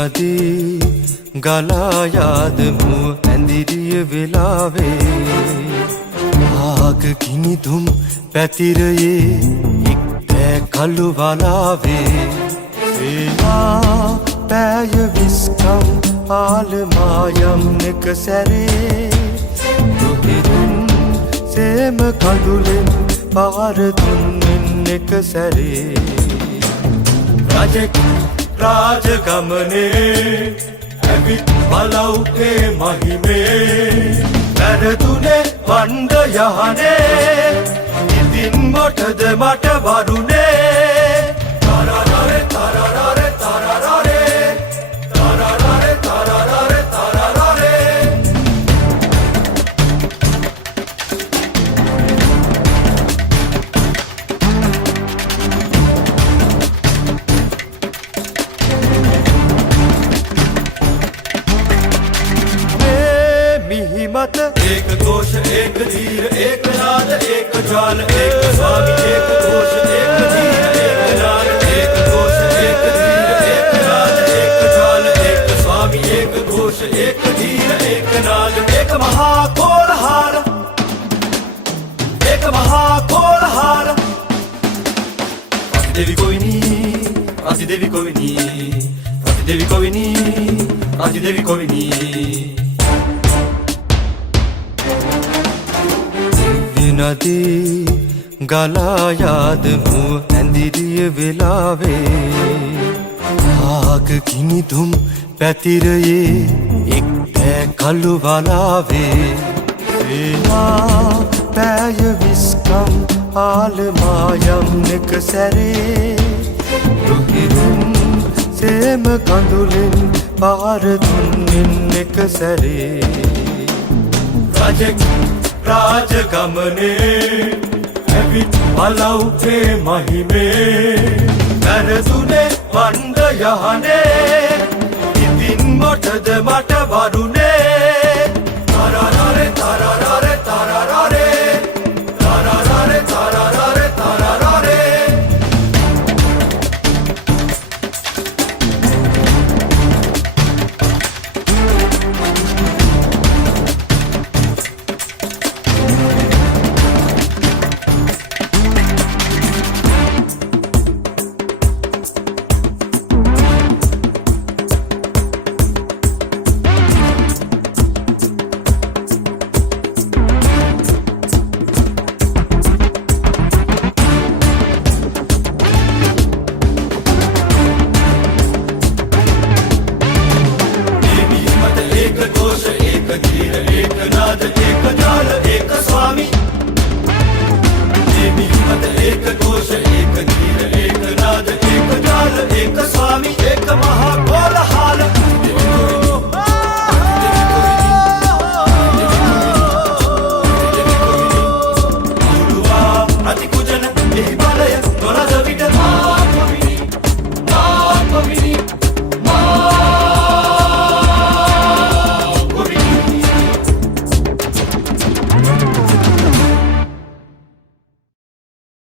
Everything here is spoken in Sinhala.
नदी गला याद मुँह अंधिरिय विलावे आग किनी तुम පැතිරයේ එක්තෑ කළු වලාවේ සේනා පෑය විස්කම් ආලමායම් එක සැරේ රුහිරින් සේම කඳුලෙන් පාර දුන්නෙන් එක සැරේ රජෙක් රාජගමනේ ඇවිත් බලව්ගේ මහිමේ වැරදුනේ වණ්ඩ යහනේ ඉතින් මොටද මට වරුනේ තරරරේ තරරරේ තරරරේ තරරරේ තරරරේ තරරරේ मत एक घोष एक धीर एक नाद एक जाल एक स्वामी एक घोष एक धीर एक नाद एक घोष एक धीर एक नाद एक जाल एक स्वामी एक घोष एक धीर एक नाद एक महाकोलहार देवी कोई नहीं आदि देवी कोई नहीं आदि देवी कोई नहीं आदि देवी कोई नहीं नदी गला याद मुँह अंधिरिय विलावे आग किनी तुम පැතිරයේ එක්තෑ කළු වලාවේ සේනා පෑය විස්කම් ආලමායම් එක සැරේ රුහිරින් සේම කඳුලෙන් පාර දුන්නෙන් එක සැරේ රජෙක් රාජගමනේ ඇවිත් බලව්ගේ මහිමේ වැරදුනේ වණ්ඩ යහනේ ඉතින් මොටද මට වරුනේ